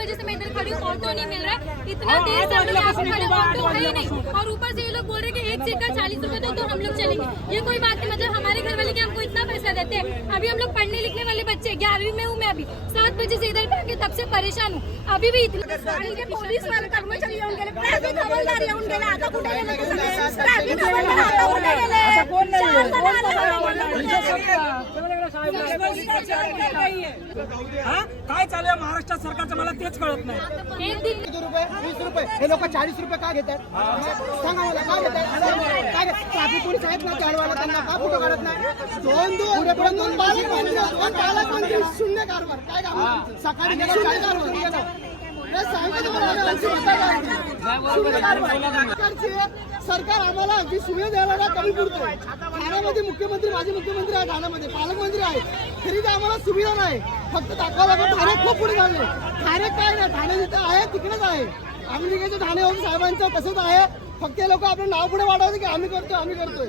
बजे से मैं इधर खड़ी हूँ ऑटो नहीं मिल रहा है। इतना देर से हम लोग यहाँ पे खड़े ऑटो है ही नहीं। और ऊपर से ये लोग बोल रहे हैं कि एक सीट का चालीस रुपए दो तो हम लोग चलेंगे। ये कोई बात नहीं मतलब हमारे घर वाले के हमको इतना पैसा देते हैं। अभी हम लोग पढ़ने लिखने वाले बच्चे ग्यारहवीं में हूँ मैं अभी। सात बजे से इधर आके तब से परेशान हूँ। अभी भी इतने पोलीस वाले कर्मचारी आता कुठे गेले काय चालू आहे महाराष्ट्र सरकारचं मला तेच कळत नाही. रुपये वीस रुपये हे लोक चाळीस रुपये का घेतात सांगा मला का घेतात काय ट्रॅफिक पोलीस आहेत ना चालवायला त्यांना का फोटो काढत नाही. दोन दोन दोन पालकमंत्री पालकमंत्री शून्य कारभार काय सकाळी गेलं कारभार सरकार आम्हाला जी सुविधा द्यायला ना कमी पुरतो ठाण्यामध्ये मुख्यमंत्री माजी मुख्यमंत्री आहे ठाण्यामध्ये पालकमंत्री आहे तरी ते आम्हाला सुविधा नाही. फक्त दाखवा लागतो ठाणे खूप पुढे झाले ठाणे काय नाही ठाणे जिथे आहे तिकडेच आहे. आम्ही निघायचं ठाणे होऊन साहेबांचं तसंच आहे. फक्त हे लोक आपलं नाव पुढे वाढवते की आम्ही करतोय आम्ही करतोय.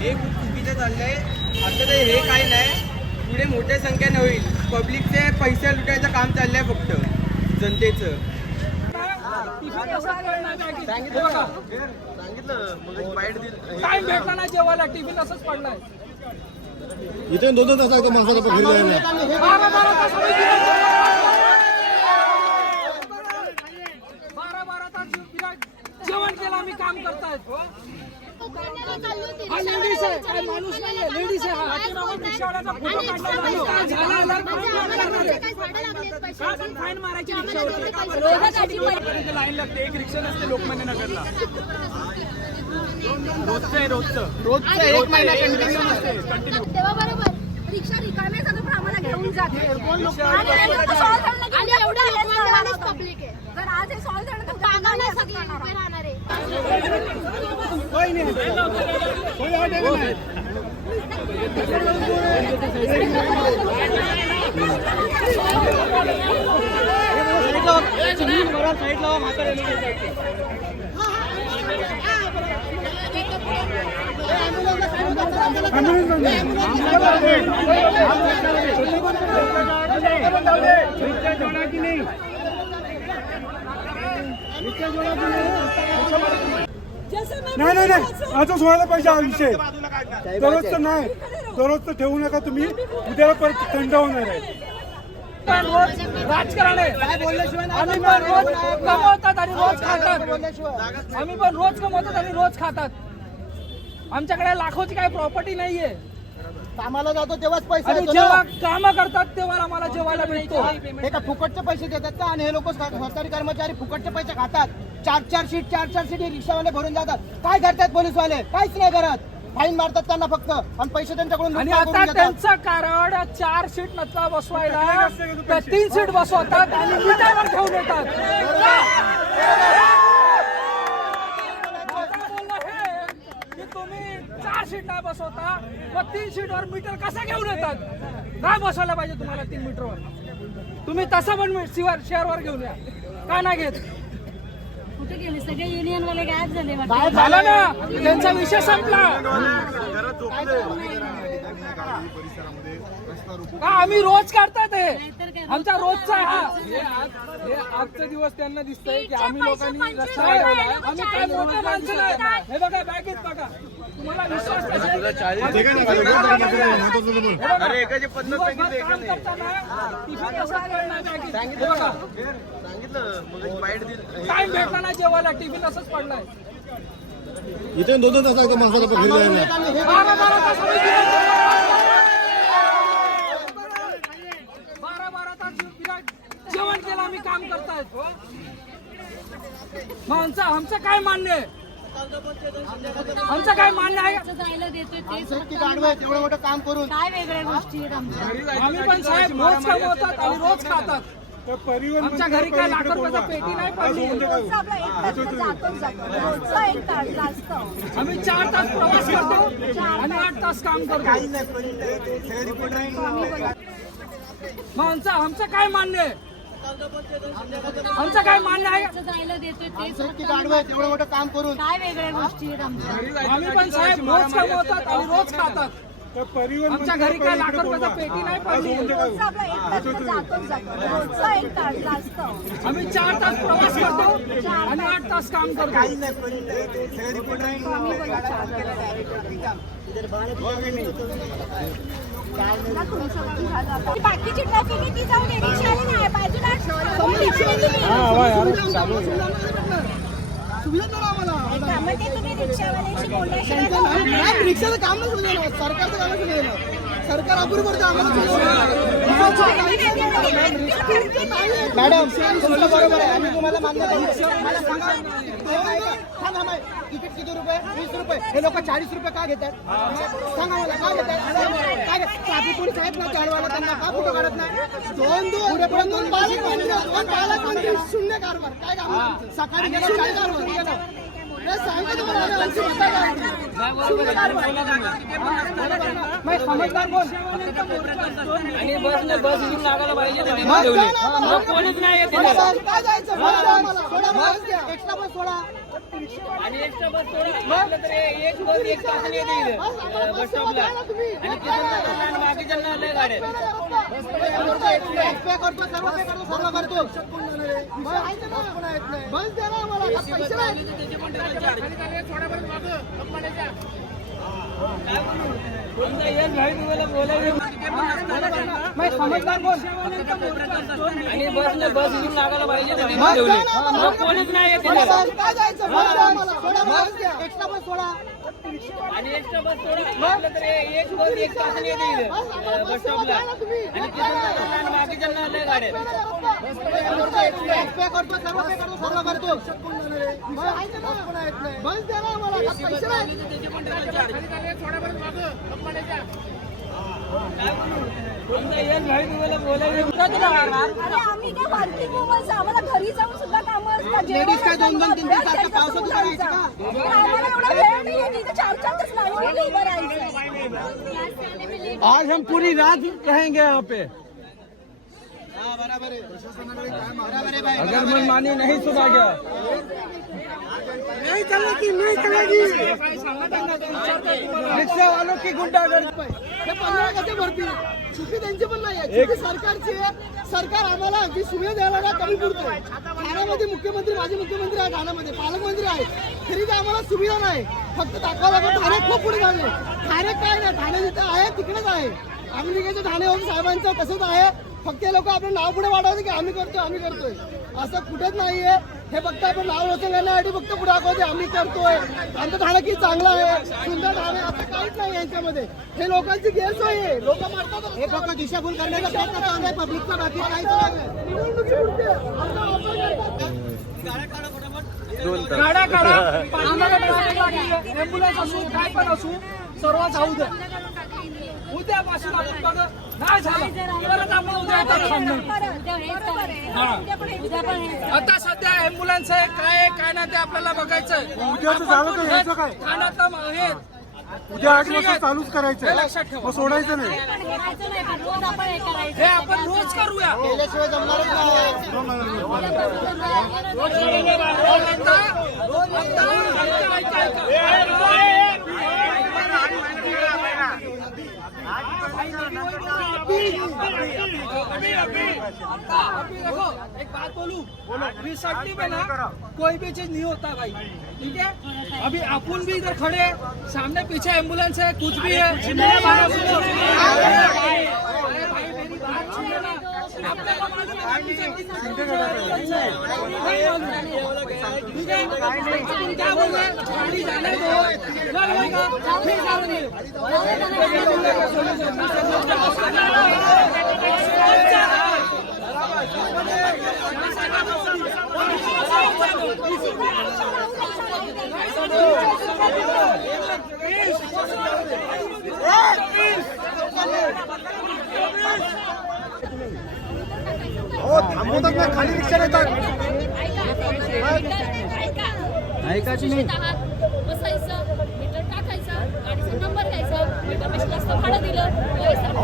हे खूप चुकीचं चाललंय. आता हे काय नाही. पुढे मोठ्या संख्येने होईल. पब्लिकचे पैसे लुटायचं काम चाललंय फक्त. जनतेचं. टाइम भेटला नाही जेवायला टिफिन असंच पडलाय. इथे दोन दोन तास लागतो माणसाला बारा बारा तास बारा बारा जेवण केलं आम्ही काम करतायत. हा लेडीज आहे. काय माणूस लेडीज आहे हा. रिक्षावाल्याचा फोटो काढला जातो. करणार आहे? का पण फाईन मारायची रिक्षावर लाईन लागते. एक रिक्षा नसते लोकमान्य नगरला रोजचं आहे रोजचं. रोजचं एक महिना कंटिन्यू तेव्हा बरोबर. रिक्षा रिकामे सगळं पण आम्हाला घेऊन जाते आणि हे लोकं घेऊन आणि एवढं लोकमान्यवानीच पब्लिक आहे. जर आज हे सॉल्व झालं तर नाही सगळी उभे राहणार आहे नाही नाही नाही. आजच व्हायला पाहिजे हा विषय. दररोजचं नाही. दररोजचं ठेवू नका तुम्ही. उद्याला परत थंड होणार आहे. पण रोज राजकारण आहे आम्ही पण रोज कमवतात आणि रोज खातात. आम्ही पण रोज कमवतात आणि रोज खातात. आमच्याकडे लाखोची काही प्रॉपर्टी नाहीये. कामाला जातो तेव्हाच पैसे आणि येतो जेव्हा. काम करतात तेव्हा आम्हाला जेवायला भेटतो. हे का फुकटचे पैसे देतात का? आणि हे लोक सरकारी कर्मचारी फुकटचे पैसे खातात. चार चार सीट चार चार सीट हे रिक्षावाले भरून जातात. काय करतात पोलीसवाले? काहीच नाही करत. फाईन मारतात त्यांना फक्त. आणि पैसे त्यांच्याकडून आणि आता करून घेतात. त्यांचं कारण चार सीट नसता बसवायला तर तीन सीट बसवतात आणि मीटरवर ठेवून येतात आता बोललं हे की तुम्ही नाही बसवता मग तीन सीटवर मीटर कसा घेऊन येतात? नाही बसवायला पाहिजे तुम्हाला तीन मीटरवर. तुम्ही तसं पण शेअरवर घेऊन या. का नाही घेत? कुठे गेले? सगळे युनियन वाले गायब झाले झालं ना? त्यांचा विषय संपला. आम्ही रोज काढतात हे? आमचा रोजचा हा. हे आजचा दिवस त्यांना दिसतंय की आम्ही लोकांनी रस्ता. आम्ही काय मोठे माणसं नाही. हे बघा बॅगेत बघा. तुम्हाला विश्वास नसेल? अरे एकाचे दिवसभर सांगितले, काम एकाने. करताना टिफिन कसा करणार बॅगेत? हे बघा. सांगितलं मग बाईट दिली टाइम भेटला नाही जेवायला टिफिन असंच पडलाय. इथे दोन दोन तास लागतो माणसाला बारा बारा तास आम्ही बारा तास बिना जेवण केलं आम्ही काम करतायत मग आमचं आमचं काय मान्य आहे? आमचं काय मान्य आहे? असं जायला देतोय ते शेतकी गाढवं आहेत, एवढं मोठं काम करून. काय वेगळ्या गोष्टी आहेत आमच्या? आम्ही पण साहेब रोज कमवतात आणि रोज खातात. आमच्या घरी काय लाख रुपयाचा पेटी नाही पडली. रोजचा आपला एक तास जातोच जातो. रोजचा एक तास जास्त. आम्ही चार तास प्रवास करतो आणि आठ तास काम करतो. मग आमचं आमचं काय मान्य आहे? आमचं काय मान्य आहे? जायला देतोय एवढं मोठं काम करून. काय वेगळ्या गोष्टी आहेत आमच्या? आम्ही पण साहेब रोज कमवतात आणि रोज खातात. आमच्या घरी काय लाखो रुपयाचा. पेटी नाही पडली. आम्ही चार तास प्रवास करतो आणि आठ तास काम करतो. बाकीची ट्रॅफिक आहे ती जाऊन नाही बाजूला रिक्षाचं काम नाही सरकारचं काम सरकार आम्हाला मॅडम बरोबर आहे आम्ही तुम्हाला मान्य हा किती रुपये? वीस रुपये. हे लोक चाळीस रुपये का घेतात? सांगा मला का घेतात? काय ट्रॅफिक पोलीस आहेत ना चढवायला त्यांना का फोटो काढत नाही? दोन दोन दोन दोन पालकमंत्री दोन पालकमंत्री शून्य कारभार. काय काम? सकाळी गेलो कारभार. गेलो काय? कारभार. नाही, समजदार कोण? आणि बस बस घेऊन लागायला पाहिजे ते बस ठेवली. द्या ना, मग कोणीच नाही. एक्स्ट्रा बस सोडा. आणि एक्स्ट्रा बस म्हटलं तर हे एक बस एक तासाने येते बस स्टॉपला. आणि तिथून आणि बाकीच्यांना लय गाड्या करतो सर्व सर्व करतो बस द्या ना आम्हाला पैसे नाही कोणता एक भाई तुम्हाला बोलायचं नाही, आणि बस बस घेऊन लागायला पाहिजे ते तिथे बस ठेवली. द्या ना, मग कोणीच नाही येत थोडं तिथे. बस काय जायचं बस द्या आम्हाला थोडं बस द्या एक्स्ट्रा बस सोडा आणि एक्स्ट्रा बस सोडून म्हटलं तर हे एक बस एक तासाने येते इथे बस आम्हाला बस बस सेवा स्टॉपला द्या ना तुम्ही आणि तिथून आणि बाकीच्यांना लय गाड्या पे करतो सर्व पे करतो सर्व करतो बस द्या ना आम्हाला का पैसे नाही आम्हाला घरी जाऊन सुद्धा कामं असतात दोन- दोन, तीन- चार चार आज हम पूरी रात रहेंगे यहाँ पे बराबर आहे बराबर आहे भाई अगर मनमानी नहीं सुना गया नहीं चलेगी नहीं चलेगी रिक्शा वालों की गुंडागर्दी हे पंधरा कसे भरतील चुकी त्यांची पण नाही आहे. चुकी सरकारची आहे. सरकार आम्हाला जी सुविधा द्यायला ना कमी पुरतोय ठाण्यामध्ये मुख्यमंत्री माजी मुख्यमंत्री आहे ठाण्यामध्ये. पालकमंत्री आहेत तरी ते आम्हाला सुविधा नाही. फक्त दाखवा दाखवा ठाणे खूप पुढे झाले ठाणे काय नाही. ठाणे जिथे आहे तिकडेच आहे. अमेरिकेचं ठाणे साहेबांचं तसंच आहे. फक्त लोक आपलं नाव पुढे वाढवते की आम्ही करतोय आम्ही करतोय. असं कुठेच नाहीये. हे फक्त आपण नाव रोशन करण्यासाठी फक्त पुढे दाखवते आम्ही करतोय. आमचं ठाणे किती चांगलं आहे सुंदर ठाणे असं काहीच नाही यांच्यामध्ये. हे लोकांची गैरसोय आहे. लोक मारतात. हे फक्त दिशाभूल करण्याचा प्रयत्न चालू आहे पब्लिकचा बाकी करतात. गाड्या काढा आम्हाला काय पण असू सर्व जाऊ द्या उद्यापासून आपण नाही झालं. परत आपण उद्या येतात थांबणार. हा. आता सध्या ऍम्ब्युलन्स आहे काय आहे, काय नाही ते आपल्याला बघायचं उद्याचं झालं तर यायचं काय? हे उद्या आठ वाजता चालूच करायचं. लक्षात ठेवा. मग सोडायचं नाही. हे आपण रोज करूया. केल्याशिवाय जमणारच नाही आता- आता ऐका, ऐका, ऐका. अभी अभी अभी देखो एक बात बोलू रिसेंटली में ना कोई भी चीज नहीं होता भाई ठीक है अभी अपन भी इधर खड़े हैं, सामने पीछे एम्बुलेंस है कुछ भी है ठीक है क्या बोल रहे गाड़ी जाने दो फिर जाओगे Thank you. हो थांबवतात ना खाली रिक्षा येतात ऐकायची नाही.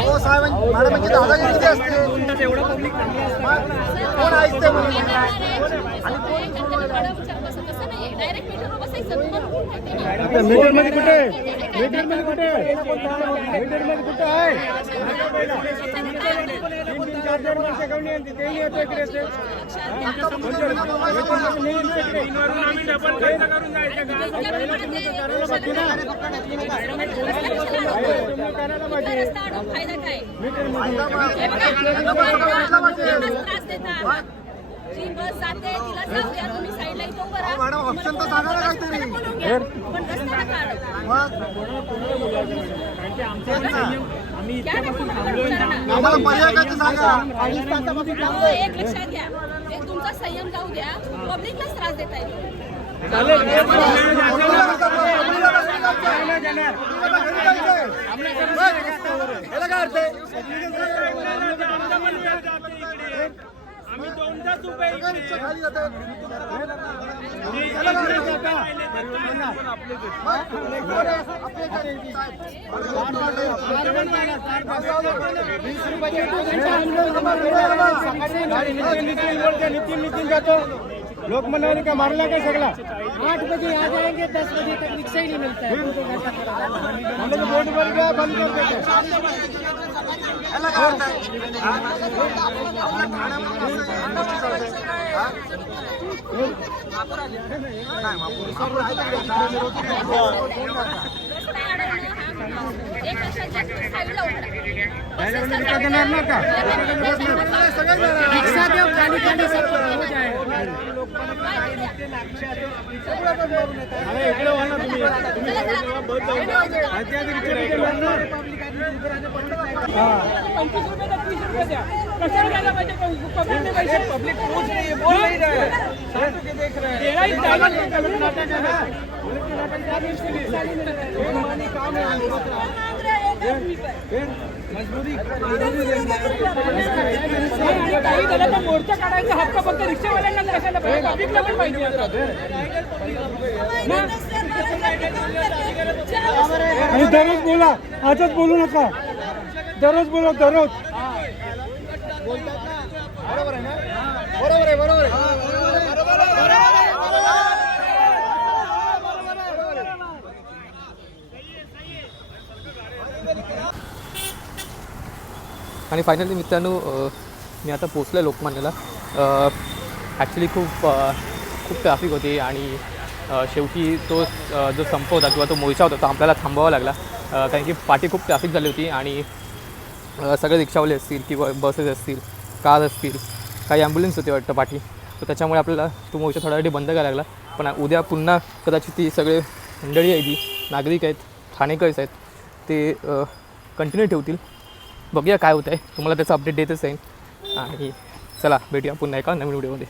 हो साहेब मॅडमची दादागिरी किती असते कोण आहेस ते म्हणून? डायरेक्ट मीटरवर बसायचं तुम्हाला कुठं माहिती ना? मीटरमध्ये कुठे? मीटरमॅन कुठे मीटरमॅन कुठे आहे तीन जी बस जाते तिला जाऊ द्या तुम्ही साईडला इथं उभं राहा. मॅडम, option तर सांगा ना तुम्हाला काहीतरी. बोलवून घ्या. पण रस्त्याला का अडवता? घ्या ना पूर्ण कर्मचाऱ्यांना. आम्हाला पर्याय काय ते सांगा. हो, एक लक्षात घ्या. एक तुमचा संयम जाऊ द्या. पब्लिकलाच त्रास देता येतो याला काय अर्थ आहे. आम्ही दोनदाच उभे. नितीन नितीन जातो. लोक म्हणाले का मारला काय सगळा आठ बजे आ जाएंगे दस बजे तक रिक्शा ही नहीं मिलता है। बंद कर देते इकडे व्हा ना तुम्ही पंचवीस रुपये का तीस रुपये द्या कशाला द्यायला पाहिजे पब्लिक ने पैसे पब्लिक पूछ रही है बोल नहीं रहे हैं सब के देख रहे हैं तेरा ही डायलॉग है कल नाटक है ना बेईमानी काम है मजबूरी आणि काही झालं तर मोर्चा काढायचा हक्क फक्त रिक्षावाल्यांना कशाला पाहिजे पब्लिकला पण पाहिजे आणि दररोज बोला. आजच बोलू नका. दररोज बोला दररोज. बरोबर आहे बरोबर आहे आणि फायनली मित्रांनो मी आता पोचलो आहे लोकमान्यला ॲक्च्युली खूप खूप ट्रॅफिक होती आणि शेवटी तो जो संप होता किंवा तो मोर्चा होता तो आपल्याला थांबवावा लागला. कारण की पाठी खूप ट्रॅफिक झाली होती आणि सगळे रिक्षावाले असतील किंवा बसेस असतील कार असतील काही ॲम्ब्युलन्स होते वाटतं पाठी. तर त्याच्यामुळे आपल्याला तो मोर्चा थोड्यासाठी बंद करायला लागला. पण उद्या पुन्हा कदाचित ती सगळे मंडळी आहे जी नागरिक आहेत ठाणेकरच आहेत ते कंटिन्यू ठेवतील. बघूया काय होतं आहे तुम्हाला त्याचं अपडेट देतच जाईन आणि चला भेटूया पुन्हा एका नवीन व्हिडिओमध्ये